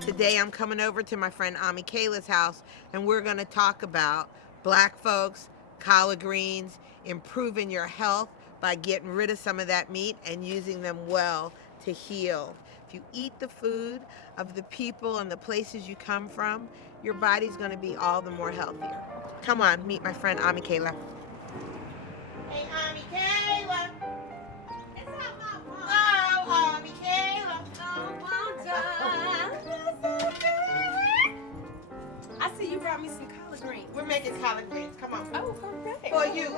Today I'm coming over to my friend Amikaeyla's house, and we're going to talk about black folks, collard greens, improving your health by getting rid of some of that meat and using them well to heal. If you eat the food of the people and the places you come from, your body's going to be all the more healthier. Come on, meet my friend Amiakeyla. Hey, Amiakeyla. It's not my fault. Oh, Amiakeyla. Oh, Wanda. I see you brought me some collard greens. We're making collard greens. Come on. Oh, okay. For you.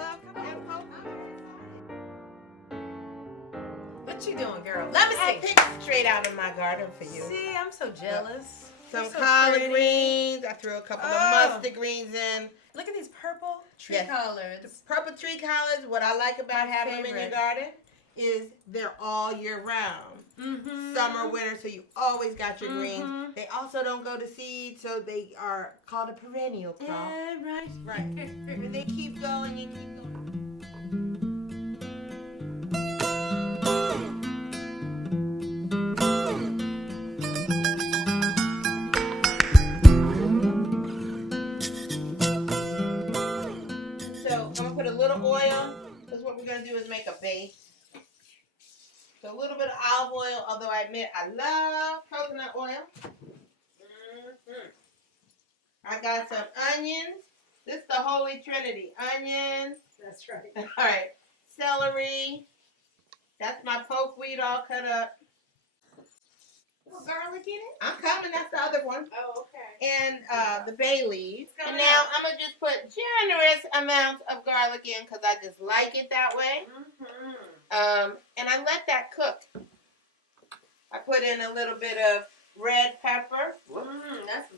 What you doing, girl? Let me see. I picked straight out of my garden for you. See, I'm so jealous. Some so collard pretty. greens. I threw a couple of mustard greens in. Look at these purple tree collards. Purple tree collards. What I like about having them in your garden is they're all year round. Mm-hmm. Summer, winter, so you always got your greens. They also don't go to seed, so they are called a perennial crop. Yeah, right. Right. And they keep going and keep going. So I'm gonna put a little oil, because what we're gonna do is make a base. So a little bit of olive oil, although I admit I love coconut oil. I got some onions. This is the Holy Trinity. Onions. That's right. All right. Celery. That's my poke weed all cut up. Garlic in it? I'm coming. That's the other one. Oh, okay. And the bay leaves. And now I'm going to just put generous amounts of garlic in because I just like it that way. And I let that cook. I put in a little bit of red pepper.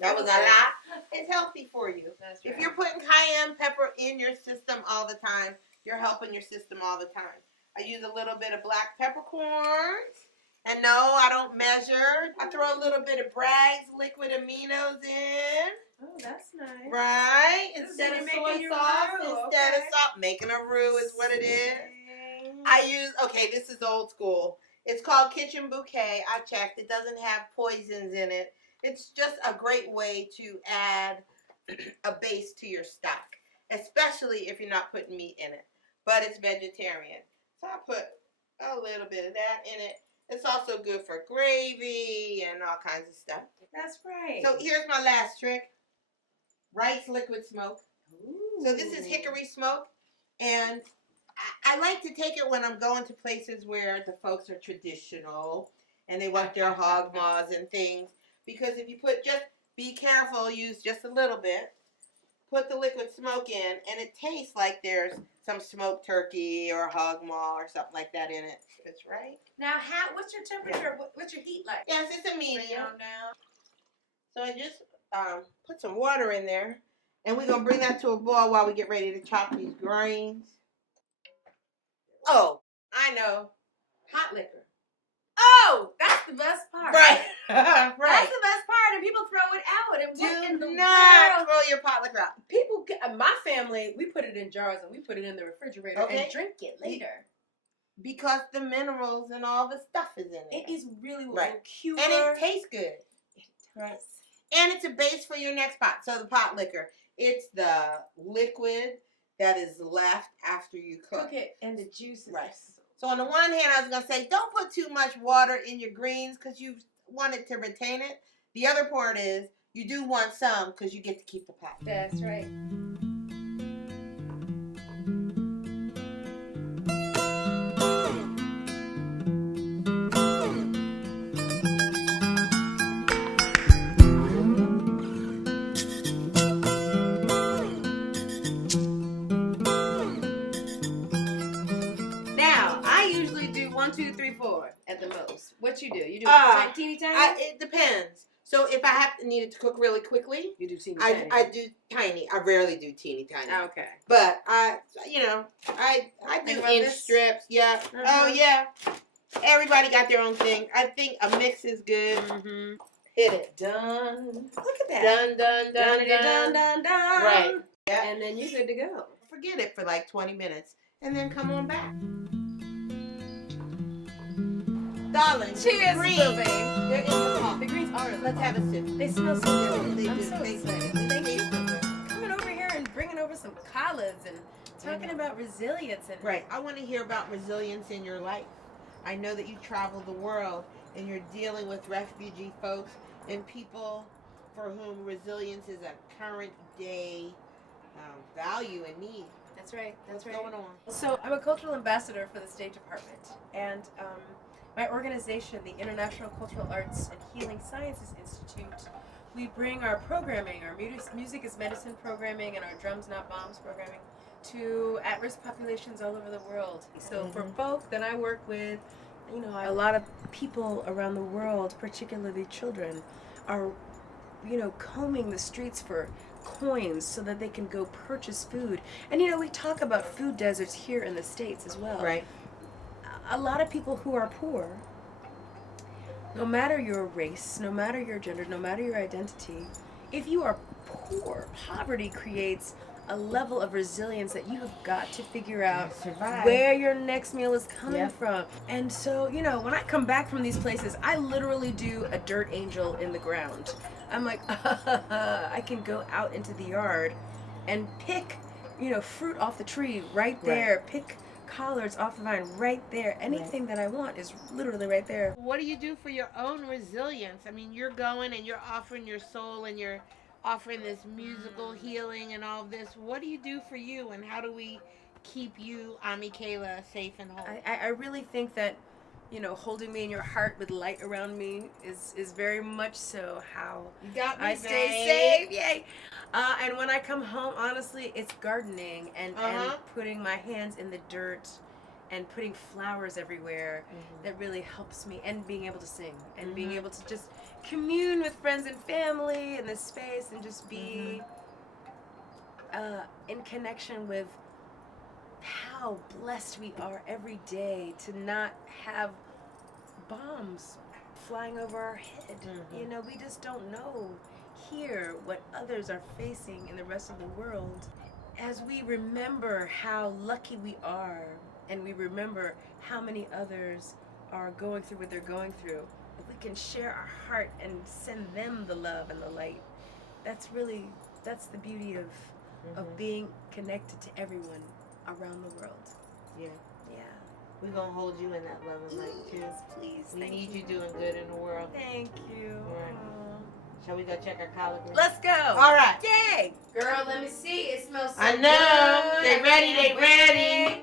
That was a lot. It's healthy for you. That's If right. you're putting cayenne pepper in your system all the time, you're helping your system all the time. I use a little bit of black peppercorns. And no, I don't measure. I throw a little bit of Bragg's liquid aminos in. Oh, that's nice. Right? This is Instead of when soy you're making your sauce, roux, instead of okay. salt. Making a roux is what it is. I use, okay, this is old school. It's called Kitchen Bouquet. I checked. It doesn't have poisons in it. It's just a great way to add a base to your stock, especially if you're not putting meat in it. But it's vegetarian. So I put a little bit of that in it. It's also good for gravy and all kinds of stuff. That's right. So here's my last trick. Rice liquid smoke. Ooh. So this is hickory smoke. And I like to take it when I'm going to places where the folks are traditional and they want their hog maws and things. Because if you put be careful, use just a little bit. Put the liquid smoke in, and it tastes like there's some smoked turkey or hog maw or something like that in it. That's right. Now, what's your temperature? What's your heat like? Yes, it's a medium. Bring it on down. So I just put some water in there, and we're going to bring that to a boil while we get ready to chop these greens. Oh, I know. Hot liquor. Oh, that's the best part. Right. That's Right. the best part, and people throw it out. And what in the Do not world? throw your pot liquor out. People, my family, we put it in jars and we put it in the refrigerator and drink it later. Because the minerals and all the stuff is in it. It is really Right. cute. And it tastes good. Right. And it's a base for your next pot. So the pot liquor, it's the liquid that is left after you cook. Cook it and the juices. Right. So on the one hand, I was going to say, don't put too much water in your greens because you want it to retain it. The other part is, you do want some because you get to keep the pot. That's right. Now, I usually do 1, 2, 3, 4 at the most. What you do? You do teeny tiny? It depends. So if I need it to cook really quickly, You do teeny tiny. I do tiny. I rarely do teeny tiny. Okay. But I do Think about inch this? strips. Yeah. Mhm. Oh yeah. Everybody got their own thing. I think a mix is good. Mm-hmm. Hit it. Done. Look at that. Done, done, done, done. Done. Right. Yeah. And then you're good to go. Forget it for like 20 minutes, and then come on back. Darling, Cheers, greens. Booby. They're in the pot. The greens are in the Let's pot. have a sip. They smell so good. They I'm do. so They excited. do. Thank you Taste for them. coming over here and bringing over some collards and talking about resilience. And Right. I want to hear about resilience in your life. I know that you travel the world and you're dealing with refugee folks and people for whom resilience is a current day value and need. That's right. That's What's going on? So I'm a cultural ambassador for the State Department, and my organization, the International Cultural Arts and Healing Sciences Institute, we bring our programming, our music is medicine programming, and our drums not bombs programming to at-risk populations all over the world. So for folk that I work with, you know, a lot of people around the world, particularly children, are, you know, combing the streets for coins so that they can go purchase food. And you know, we talk about food deserts here in the States as well. Right. A lot of people who are poor, no matter your race, no matter your gender, no matter your identity, if you are poor, poverty creates a level of resilience that you have got to figure out where your next meal is coming from. And so, you know, when I come back from these places, I literally do a dirt angel in the ground. I'm like, I can go out into the yard and pick, you know, fruit off the tree right there, pick collards off the vine right there. Anything that I want is literally right there. What do you do for your own resilience? I mean, you're going and you're offering your soul and you're offering this musical healing and all of this. What do you do for you, and how do we keep you, Amiakeyla, safe and whole? I really think that, you know, holding me in your heart with light around me is very much so how You got me, I stay safe. Yay! And when I come home, honestly, it's gardening and putting my hands in the dirt and putting flowers everywhere that really helps me, and being able to sing and being able to just commune with friends and family in this space and just be in connection with how blessed we are every day to not have bombs flying over our head. You know, we just don't know here what others are facing in the rest of the world. As we remember how lucky we are, and we remember how many others are going through what they're going through, if we can share our heart and send them the love and the light, that's the beauty of being connected to everyone around the world. Yeah. Yeah. We're going to hold you in that love and light, too. Yes, please. We need you doing good in the world. Thank you. Right. Shall we go check our collard greens? Let's go. All right. Yay. Girl, let me see. It smells so I good. know. They ready.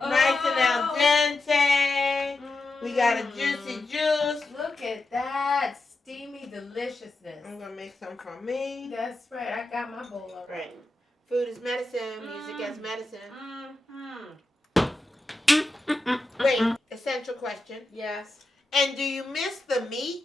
Nice and al dente. We got a juicy juice. Look at that. Steamy deliciousness. I'm going to make some for me. That's right. I got my bowl already. Right. Food is medicine. Music is medicine. Wait. Essential question. Yes. And do you miss the meat?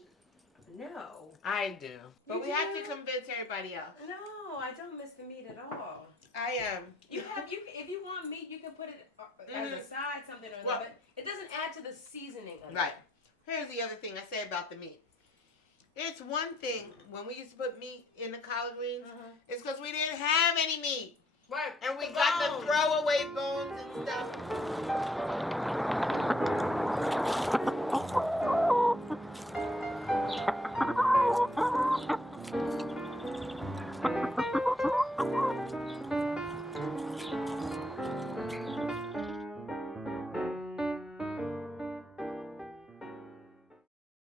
No. I do. But You we have to do? convince everybody else. No, I don't miss the meat at all. I am. If you want meat, you can put it as a side, something or Well, other, but it doesn't add to the seasoning of Right. it. Here's the other thing I say about the meat. It's one thing when we used to put meat in the collard greens, it's because we didn't have any meat. Right. And we got to throw